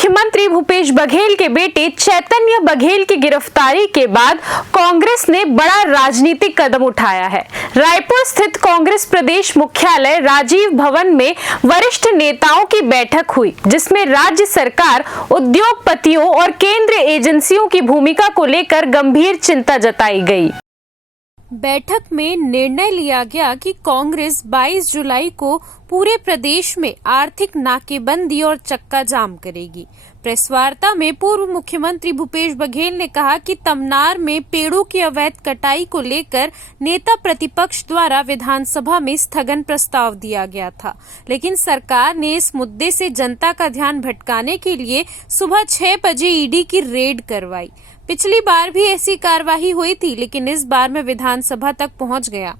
मुख्यमंत्री भूपेश बघेल के बेटे चैतन्य बघेल की गिरफ्तारी के बाद कांग्रेस ने बड़ा राजनीतिक कदम उठाया है। रायपुर स्थित कांग्रेस प्रदेश मुख्यालय राजीव भवन में वरिष्ठ नेताओं की बैठक हुई, जिसमें राज्य सरकार, उद्योगपतियों और केंद्रीय एजेंसियों की भूमिका को लेकर गंभीर चिंता जताई गई। बैठक में निर्णय लिया गया कि कांग्रेस 22 जुलाई को पूरे प्रदेश में आर्थिक नाकेबंदी और चक्का जाम करेगी। प्रेस वार्ता में पूर्व मुख्यमंत्री भूपेश बघेल ने कहा कि तमनार में पेड़ों की अवैध कटाई को लेकर नेता प्रतिपक्ष द्वारा विधानसभा में स्थगन प्रस्ताव दिया गया था, लेकिन सरकार ने इस मुद्दे से जनता का ध्यान भटकाने के लिए सुबह 6 बजे ईडी की रेड करवाई। पिछली बार भी ऐसी कार्यवाही हुई थी, लेकिन इस बार में विधानसभा तक पहुंच गया।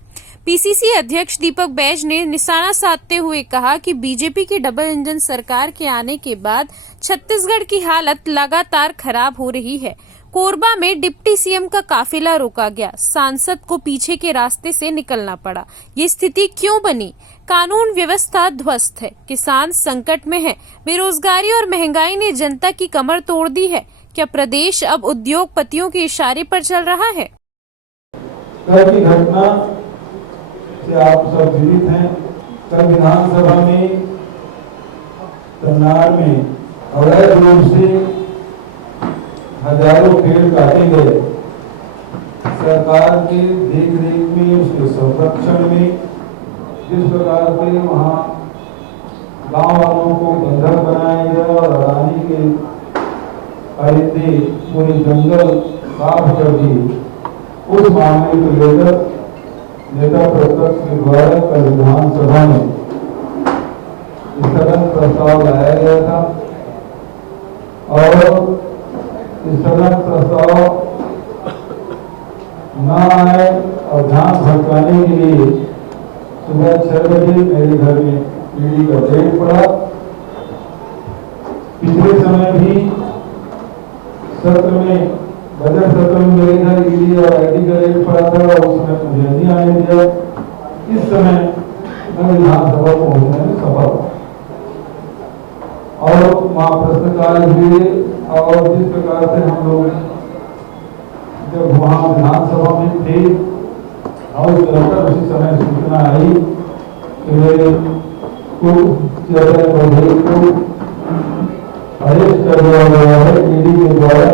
पीसीसी अध्यक्ष दीपक बैज ने निशाना साधते हुए कहा कि बीजेपी की डबल इंजन सरकार के आने के बाद छत्तीसगढ़ की हालत लगातार खराब हो रही है। कोरबा में डिप्टी सीएम का काफिला रोका गया, सांसद को पीछे के रास्ते से निकलना पड़ा। ये स्थिति क्यों बनी? कानून व्यवस्था ध्वस्त है, किसान संकट में है, बेरोजगारी और महंगाई ने जनता की कमर तोड़ दी है। क्या प्रदेश अब उद्योगपतियों के इशारे पर चल रहा है? कल की घटना से आप सब पीड़ित हैं। कल विधानसभा में तमनार में अवैध रूप से हजारों पेड़ काटे गए। सरकार के देख-रेख में, उसके संरक्षण में जिस प्रकार से वहाँ गांव वालों को बंधक बनाया गया और अडानी के आइंदे पूरे जंगल साफ कर दिए, उस मामले को लेकर नेता प्रतिपक्ष के द्वारा कल विधानसभा में स्थगन प्रस्ताव लाया गया था और स्थगन प्रस्ताव न आए और ध्यान भटकाने के लिए सुबह 6 बजे मेरे घर में ईडी का रेड पड़ा। पिछले समय भी सत्र में, बजट सत्र में मेरे घर ईडी और आईटी का रेड पड़ा था और उस समय मुझे नहीं आने दिया। इस समय मैं विधानसभा पहुंचने में सफल और वहाँ प्रश्नकाल हुए और जिस प्रकार से हम लोग जब वहाँ विधानसभा में थे और उसी समय सूचना आई कि मेरे को अरेस्ट कर दिया गया है ईडी के द्वारा।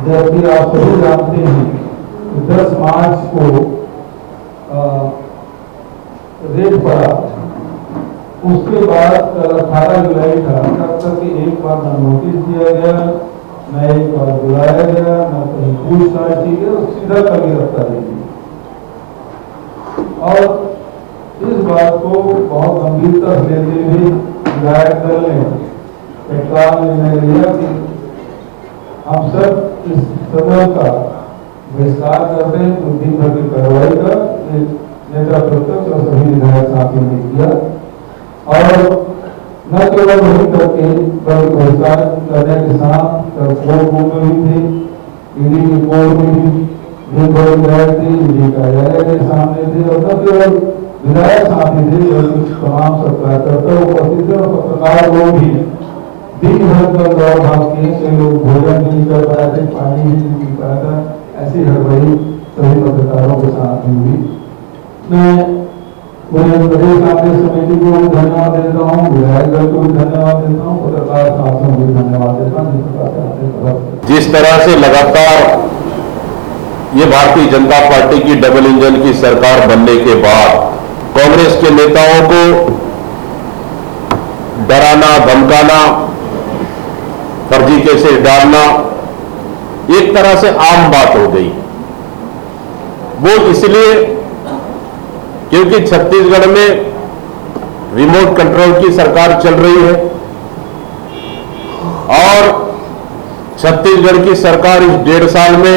जबकि आप सभी जानते हैं कि 10 मार्च को रेड पड़ा, उसके बाद कल 18 जुलाई था, तब तक एक बार न नोटिस दिया गया, न एक बार बुलाया गया, न कहीं पूछताछ की गई, सीधा कर गिरफ्तारी की। और इस बात को बहुत गंभीरता से लेते हुए विधायक दल ने निर्णय लिया कि हम सब इस सदन का बहिष्कार करते हैं, तो दिन भर की कार्रवाई का नेता प्रतिपक्ष और सभी विधायक साथियों ने किया और न केवल वही करके बल्कि बहिष्कार करने के साथ कोर्ट में भी थे, ईडी के कोर्ट में भी विधायक थे, ईडी कार्यालय के सामने थे और न केवल विधायक साथी थे बल्कि तमाम सरकारकर्ता उपस्थित थे और पत्रकार लोग भी दिन भर का दौड़ भाग के कई लोग भोजन भी नहीं कर पाए थे, पानी भी नहीं पी पाया था। ऐसी हड़बड़ी सभी पत्रकारों के साथ भी हुई। मैं पूरे प्रदेश कांग्रेस समिति को भी धन्यवाद देता हूँ, विधायक दल को भी धन्यवाद देता हूँ, पत्रकार साथियों को भी धन्यवाद देता हूँ। जिस तरह से लगातार ये भारतीय जनता पार्टी की डबल इंजन की सरकार बनने के बाद कांग्रेस के नेताओं को डराना, धमकाना, फर्जी केसेस डालना एक तरह से आम बात हो गई। वो इसलिए क्योंकि छत्तीसगढ़ में रिमोट कंट्रोल की सरकार चल रही है और छत्तीसगढ़ की सरकार इस 1.5 साल में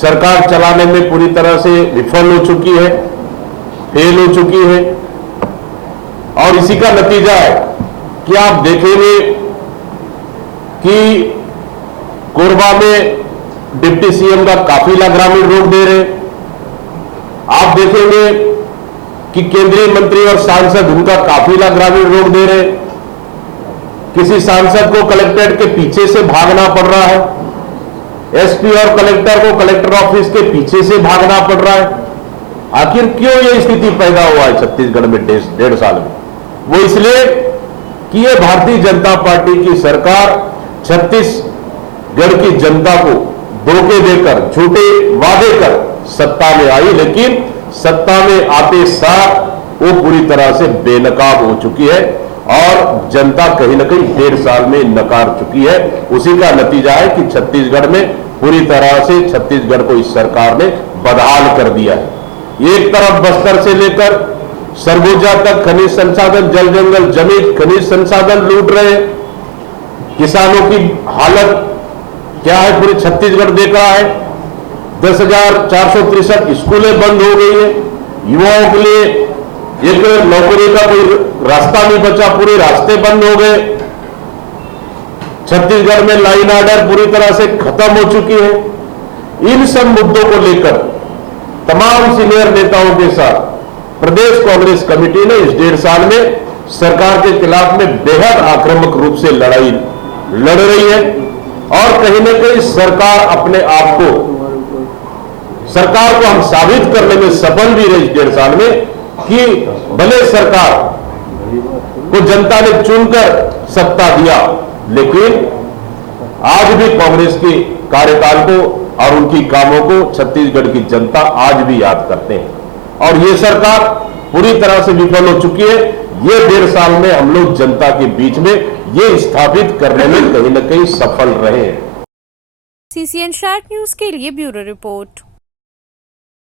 सरकार चलाने में पूरी तरह से विफल हो चुकी है, फेल हो चुकी है। और इसी का नतीजा है कि आप देखेंगे कि कोरबा में डिप्टी सीएम का काफिला ग्रामीण रोक दे रहे। आप देखेंगे कि केंद्रीय मंत्री और सांसद उनका काफिला ग्रामीण रोक दे रहे। किसी सांसद को कलेक्ट्रेट के पीछे से भागना पड़ रहा है, एसपी और कलेक्टर को कलेक्टर ऑफिस के पीछे से भागना पड़ रहा है। आखिर क्यों यह स्थिति पैदा हुआ है छत्तीसगढ़ में 1.5 साल में? वो इसलिए कि ये भारतीय जनता पार्टी की सरकार छत्तीसगढ़ की जनता को धोखे देकर, झूठे वादे कर सत्ता में आई, लेकिन सत्ता में आते साथ वो पूरी तरह से बेनकाब हो चुकी है और जनता कहीं ना कहीं 1.5 साल में नकार चुकी है। उसी का नतीजा है कि छत्तीसगढ़ में पूरी तरह से छत्तीसगढ़ को इस सरकार ने बदहाल कर दिया है। एक तरफ बस्तर से लेकर सरगुजा तक खनिज संसाधन, जल जंगल, जमीन, खनिज संसाधन लूट रहे हैं। किसानों की हालत क्या है पूरे छत्तीसगढ़ देख रहा है। 10,463 स्कूलें बंद हो गई है। युवाओं के लिए एक नौकरी का कोई रास्ता नहीं बचा, पूरे रास्ते बंद हो गए। छत्तीसगढ़ में लाइन ऑर्डर पूरी तरह से खत्म हो चुकी है। इन सब मुद्दों को लेकर तमाम सीनियर नेताओं के साथ प्रदेश कांग्रेस कमेटी ने इस 1.5 साल में सरकार के खिलाफ में बेहद आक्रामक रूप से लड़ाई लड़ रही है और कहीं न कहीं सरकार को हम साबित करने में सफल भी रहे इस 1.5 साल में कि भले सरकार को जनता ने चुनकर सत्ता दिया, लेकिन आज भी कांग्रेस के कार्यकाल को और उनकी कामों को छत्तीसगढ़ की जनता आज भी याद करते हैं और ये सरकार पूरी तरह से विफल हो चुकी है। ये 1.5 साल में हम लोग जनता के बीच में ये स्थापित करने में कहीं ना कहीं सफल रहे हैं। CCN शार्ट न्यूज के लिए ब्यूरो रिपोर्ट।